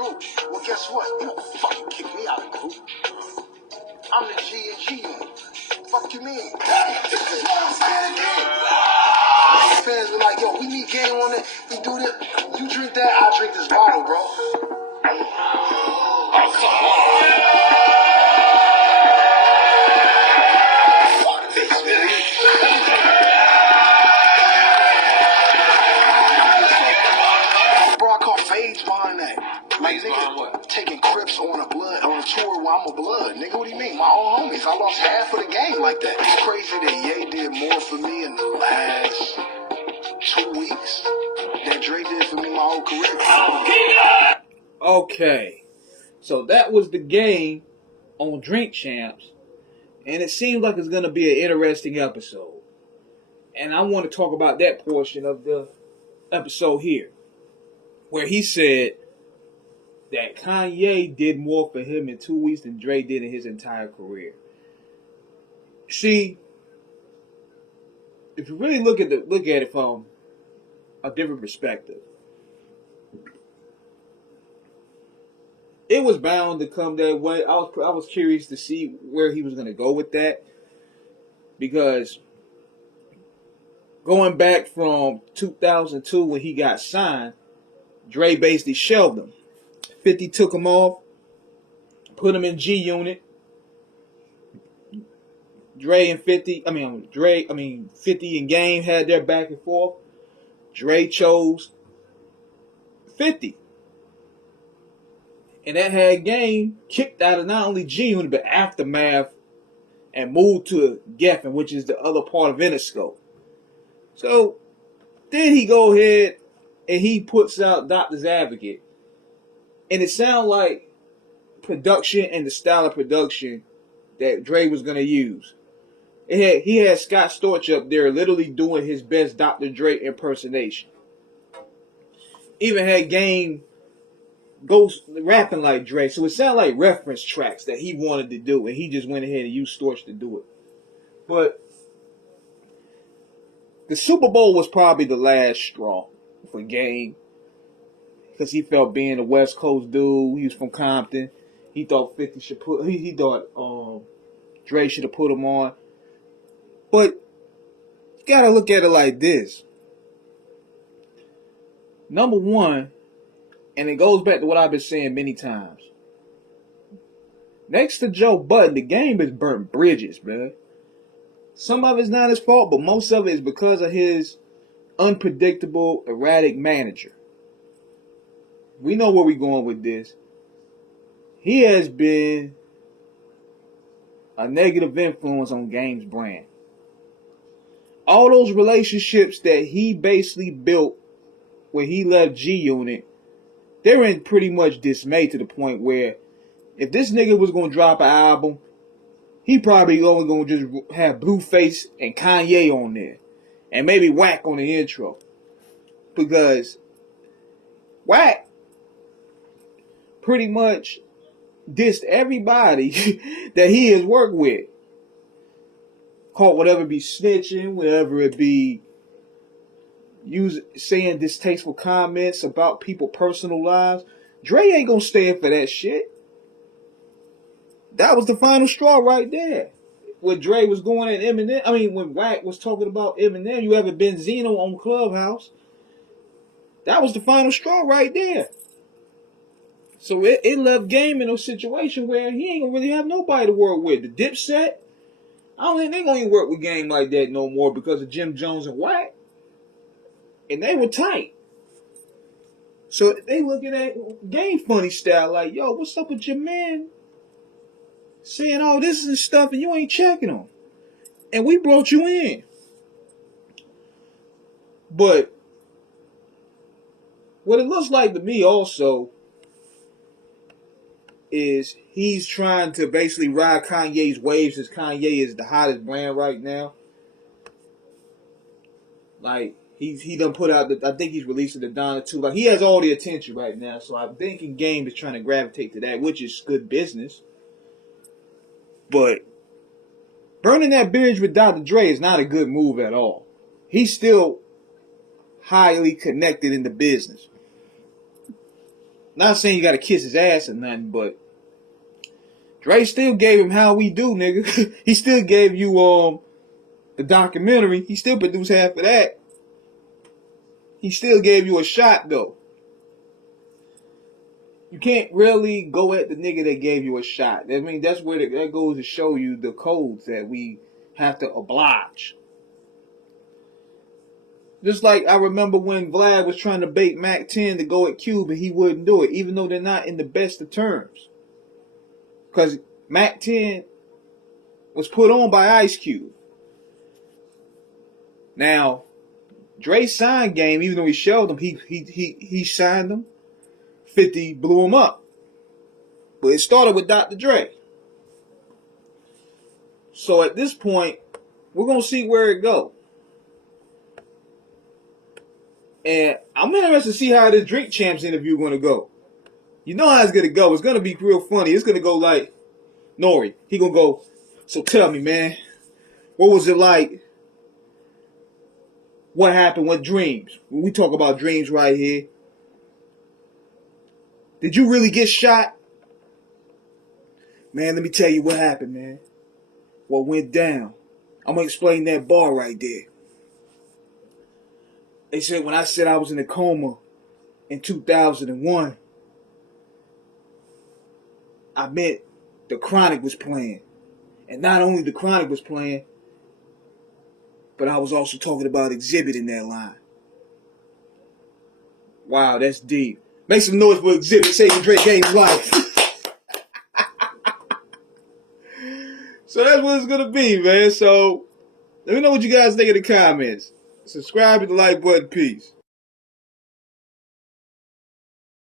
group. Well, guess what? You don't fucking kick me out of the group. I'm the G and G unit. Fuck you mean? Fans were like, yo, we need game on it. We do this. You drink that, I drink this bottle, bro. Oh, come on. Fuck this, man. Bro, I caught fades behind that. Like, nigga, taking Crips on a tour while I'm a blood. Nigga, what do you mean? My own homies. I lost half of the game like that. It's crazy that Ye did more for me in the last 2 weeks than Dre did for me my whole career. Okay. So that was the game on Drink Champs. And it seems like it's going to be an interesting episode. And I want to talk about that portion of the episode here, where he said that Kanye did more for him in 2 weeks than Dre did in his entire career. See, if you really look at it from a different perspective, it was bound to come that way. I was curious to see where he was going to go with that, because going back from 2002 when he got signed, Dre basically shelved him. 50 took him off, put him in G Unit. 50 and Game had their back and forth. Dre chose 50. And that had Game kicked out of not only G Unit, but Aftermath, and moved to Geffen, which is the other part of Interscope. So then he go ahead and he puts out Doctor's Advocate. And it sounded like production and the style of production that Dre was going to use. He had Scott Storch up there literally doing his best Dr. Dre impersonation. Even had Game go rapping like Dre. So it sounded like reference tracks that he wanted to do. And he just went ahead and used Storch to do it. But the Super Bowl was probably the last straw for Game. Because he felt being a West Coast dude, he was from Compton. He thought 50 should put. He thought Dre should have put him on. But you gotta look at it like this. Number one, and it goes back to what I've been saying many times. Next to Joe Budden, the Game has burnt bridges, man. Some of it's not his fault, but most of it is because of his unpredictable, erratic manager. We know where we're going with this. He has been a negative influence on Game's brand. All those relationships that he basically built when he left G Unit, they're in pretty much dismay to the point where if this nigga was going to drop an album, he probably only going to just have Blueface and Kanye on there. And maybe Wack on the intro. Because Wack pretty much dissed everybody that he has worked with. Caught whatever be snitching, whatever it be saying distasteful comments about people's personal lives. Dre ain't gonna stand for that shit. That was the final straw right there. When Dre was going at Eminem, when Wack was talking about Eminem, you ever been Zeno on Clubhouse? That was the final straw right there. So it left Game in a situation where he ain't gonna really have nobody to work with. The Dipset, I don't think they gonna even work with Game like that no more because of Jim Jones and Wack. And they were tight. So they looking at Game funny style like, yo, what's up with your man saying all this and stuff and you ain't checking him? And we brought you in. But what it looks like to me also is he's trying to basically ride Kanye's waves since Kanye is the hottest brand right now. Like, he done put out, I think he's releasing the Donna 2. Like, he has all the attention right now. So I'm thinking Game is trying to gravitate to that, which is good business. But burning that bridge with Dr. Dre is not a good move at all. He's still highly connected in the business. Not saying you gotta kiss his ass or nothing, but Dre still gave him How We Do, nigga. He still gave you the documentary. He still produced half of that. He still gave you a shot though. You can't really go at the nigga that gave you a shot. I mean, that's where that goes to show you the codes that we have to oblige. Just like I remember when Vlad was trying to bait Mac 10 to go at Cube and he wouldn't do it, even though they're not in the best of terms. Because Mac 10 was put on by Ice Cube. Now, Dre signed Game, even though he showed him, he signed him. 50 blew him up. But it started with Dr. Dre. So at this point, we're going to see where it goes. And I'm interested to see how this Drink Champs interview going to go. You know how it's going to go. It's going to be real funny. It's going to go like Nori. He going to go, so tell me, man, what was it like? What happened with dreams? When we talk about dreams right here. Did you really get shot? Man, let me tell you what happened, man. What went down. I'm going to explain that bar right there. They said when I said I was in a coma in 2001, I meant the Chronic was playing. And not only the Chronic was playing, but I was also talking about Exhibit in that line. Wow, that's deep. Make some noise for Exhibit saving Dre Game's life. So that's what it's going to be, man. So let me know what you guys think in the comments. Subscribe, hit the like button. Peace.